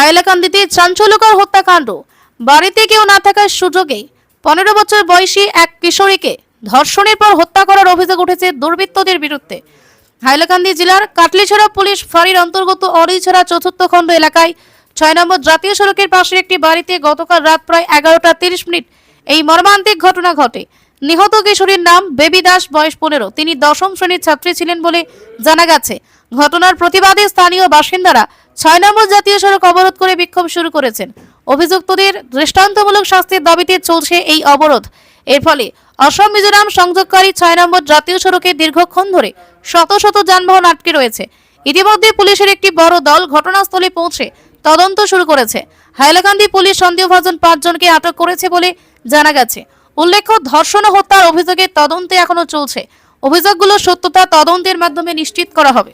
হাইলাকান্দিতে চাঞ্চল্যকর হত্যাকাণ্ড। বাড়িতে কেউ না থাকার সুযোগে 15 বছর বয়সী এক কিশোরীকে ধর্ষণের পর হত্যা করার অভিযোগ উঠেছে দুর্বৃত্তদের বিরুদ্ধে। হাইলাকান্দি জেলার কাটলিছড়া পুলিশ ফাঁড়ির অন্তর্গত অরিছড়া চতুর্থ খণ্ড এলাকায় 6 নম্বর জাতীয় সড়কের পাশের একটি বাড়িতে গতকাল রাত প্রায় 11:30 এই মর্মান্তিক ঘটনা ঘটে। নিহত কিশোরীর নাম বেবি দাস, বয়স 15। তিনি 10ম শ্রেণীর ছাত্রী ছিলেন বলে জানা গেছে। ঘটনার প্রতিবাদে স্থানীয় বাসিন্দারা 6 নম্বর জাতীয় সড়ক অবরোধ করে বিক্ষোভ শুরু করেছেন। অভিযুক্তদের দৃষ্টান্তমূলক শাস্তির দাবিতে চলছে এই অবরোধ। এর ফলে অসম মিজোরাম সংযোগকারী 6 নম্বর জাতীয় সড়কে দীর্ঘক্ষণ ধরে শত শত যানবাহন আটকে রয়েছে। ইতিমধ্যে পুলিশের একটি বড় দল ঘটনাস্থলে পৌঁছে তদন্ত শুরু করেছে। হাইলাকান্দি পুলিশ সন্দেহভাজন 5 জনকে আটক করেছে বলে জানা গেছে। উল্লেখ্য, ধর্ষণ ও হত্যার অভিযোগে তদন্ত এখনো চলছে। অভিযোগগুলোর সত্যতা তদন্তের মাধ্যমে নিশ্চিত করা হবে।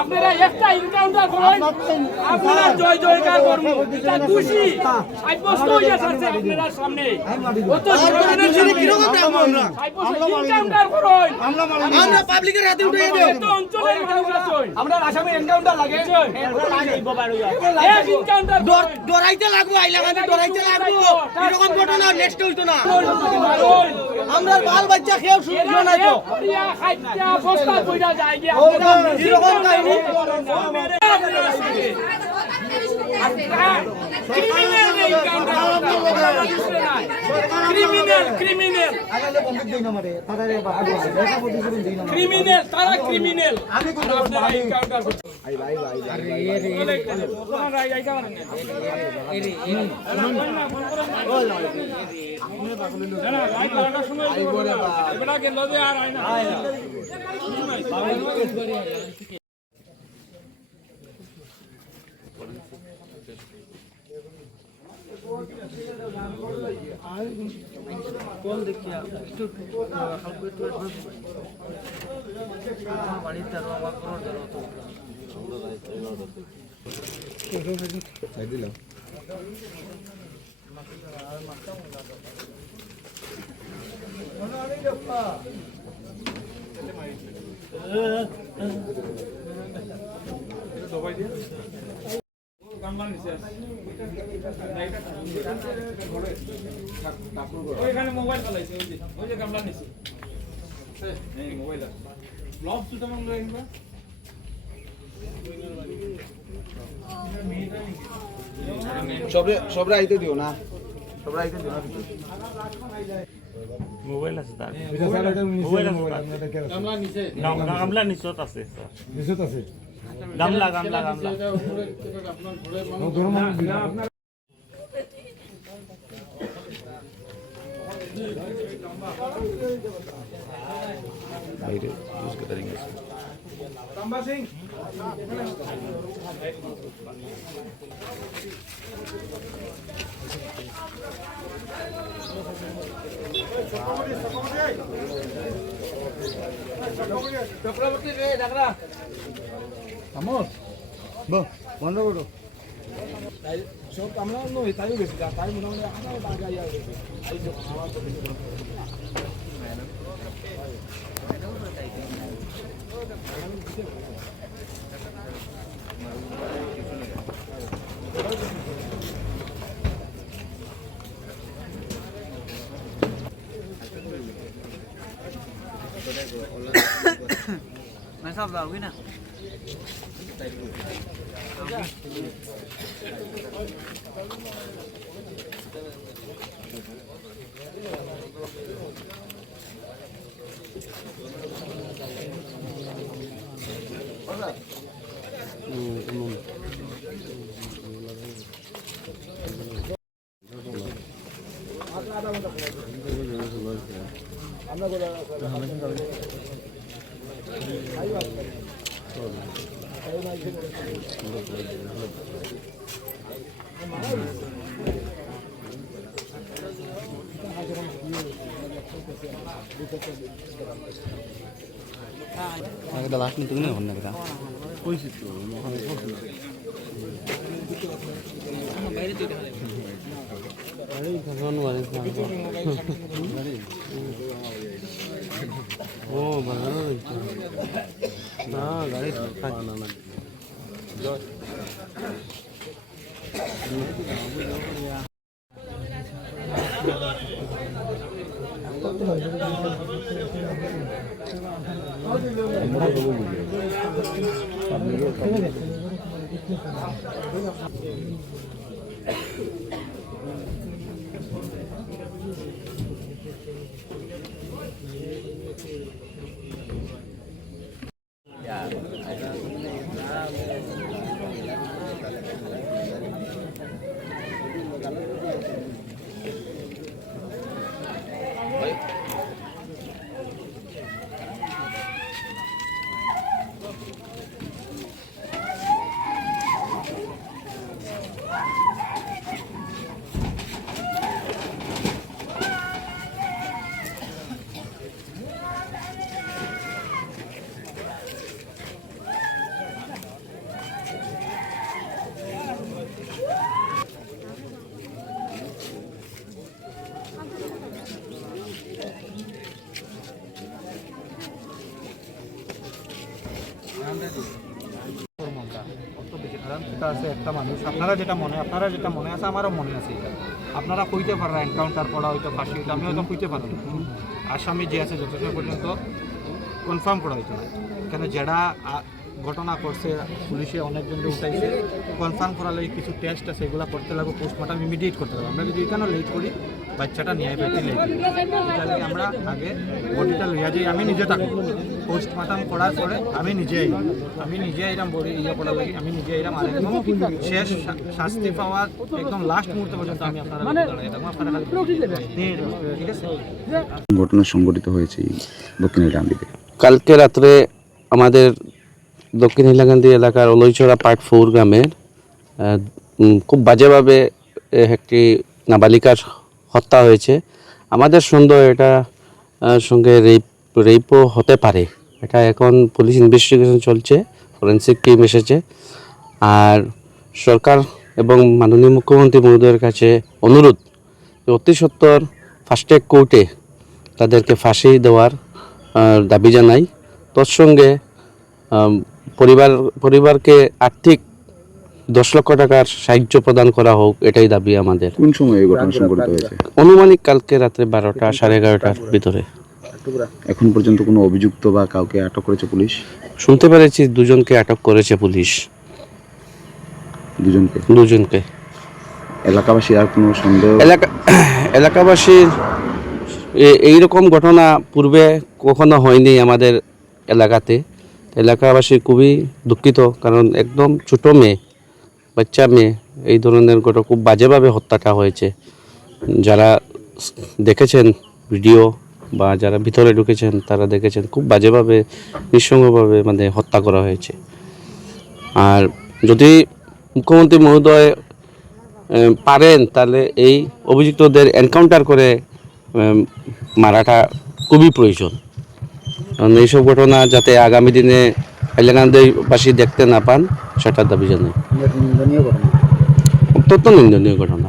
আপনারা একটা এনকাউন্টার করেন, আপনারা জয় জয়কার করুন। এটা খুশি সাব্যস্ত হয়ে যাচ্ছে আপনারা সামনে। কত জনগণের কি রকম আমরা এনকাউন্টার করেন, আমরা পাবলিকের হাতে উঠে দেব। তো অঞ্চলের মানুষ আছে, আমরা আসামে এনকাউন্টার লাগে, এরপর লাগেই বাবারু এক এনকাউন্টার ডরাইতে লাগবো, আইলাকান্দি ডরাইতে লাগবো। এরকম ঘটনা নেক্সট হইতো না। আমরা বাল বাচ্চা খেয়ে শুনছো না তো করিয়া খাইতা বস্তা কইরা যায় গিয়া আপনারা এরকম কাহিনী ক্রিমিনাল তারা ক্রিমিনাল আমি কোন আপনারা এনকাউন্টার করতে আই ভাই কল দেখিয়া একটু বাড়িতে দিলাম ওইখানে মোবাইল চালাইছে, ওই যে গামলা নিছে এই মোবাইল ব্লগ সুটা মঙ্গল ইনবা সবরে আইতে দিও না, সবরে আইতে দিও না। মোবাইল আছে তার, মোবাইল আছে গামলা নিচে, গামলা নিচত আছে, নিচত আছে গামলা গামলা গামলা বাইরে ইউজ করেंगे तंबा सिंह चक्रवर्ती रे डाकरा আমস বাহ বন্ধ করো সব আমরা নই তাই বেশি তাই মনে হয় আমরা বাগা ইয়া আই যে मैं सब लाऊंगी ना লাস্ট তুমি না হন না ও বানানো না গাড়ি না একটা মানুষ আপনারা যেটা মনে আছে আমারও মনে আছে এটা আপনারা কইতে পারেন এনকাউন্টার করা হয়তো ফাঁসি হইতো আমি হয়তো কইতে পারি আসামি যে আছে যতক্ষণ পর্যন্ত কনফার্ম করা হইতো না কেন যারা ঘটনা করছে পুলিশে অনেকজনকে উঠাইছে কনফার্ম করা লাগে কিছু টেস্ট আছে এগুলো করতে লাগবে পোস্টমর্টম ইমিডিয়েট করতে লাগবে আমরা যদি এখানে লেট করি বাচ্চাটা নিয়ে পাইতে লেট তাহলে আমরা আগে বডিটা লইয়া যাই আমি নিজে থাকবো পোস্টমর্টম করার পরে আমি নিজে এরকম বডি করা লাগে আমি নিজে এরকম আর একদম শেষ শাস্তি পাওয়ার একদম লাস্ট মুহূর্ত পর্যন্ত আমি আপনারা ঠিক আছে ঘটনা সংঘটিত হয়েছে দক্ষিণ রামদিতে কালকে রাত্রে আমাদের দক্ষিণ হাইলাকান্দি এলাকার অলইছড়া পার্ট 4 গ্রামের খুব বাজেভাবে একটি নাবালিকার হত্যা হয়েছে আমাদের সন্দেহ এটা সঙ্গে রেপও হতে পারে এটা এখন পুলিশ ইনভেস্টিগেশন চলছে ফরেন্সিক টিম এসেছে আর সরকার এবং মাননীয় মুখ্যমন্ত্রী মহোদয়ের কাছে অনুরোধ অতি সত্বর ফাস্ট ট্র্যাক কোর্টে তাদেরকে ফাঁসি দেওয়ার দাবি জানাই তৎসঙ্গে পরিবারকে আর্থিক 10 লক্ষ টাকার সাহায্য প্রদান করা হোক এটাই দাবি আমাদের কোন সময় এই ঘটনা সংঘটিত হয়েছে অনুমানিক কালকে রাত্রে 12টা 11:30টার ভিতরে এখন পর্যন্ত কোনো অভিযুক্ত বা কাউকে আটক করেছে পুলিশ শুনতে পেরেছি দুজনকে আটক করেছে পুলিশ দুজনকে এলাকাবাসী আর কোনো সন্দেহ এলাকাবাসীর এইরকম ঘটনা পূর্বে কখনো হয়নি আমাদের এলাকাতে এলাকাবাসী খুবই দুঃখিত কারণ একদম ছোট মেয়ে বাচ্চা মেয়ে এই ধরনের ঘটনা খুব বাজেভাবে হত্যাটা হয়েছে যারা দেখেছেন ভিডিও বা যারা ভিতরে ঢুকেছেন তারা দেখেছেন খুব বাজেভাবে নিঃসঙ্গভাবে মানে হত্যা করা হয়েছে আর যদি মুখ্যমন্ত্রী মহোদয় পারেন তাহলে এই অভিযুক্তদের এনকাউন্টার করে মারাটা খুবই প্রয়োজন কারণ এইসব ঘটনা যাতে আগামী দিনে হাইলাকান্দিবাসী দেখতে না পান সেটার দাবি জানাই অত্যন্ত নিন্দনীয় ঘটনা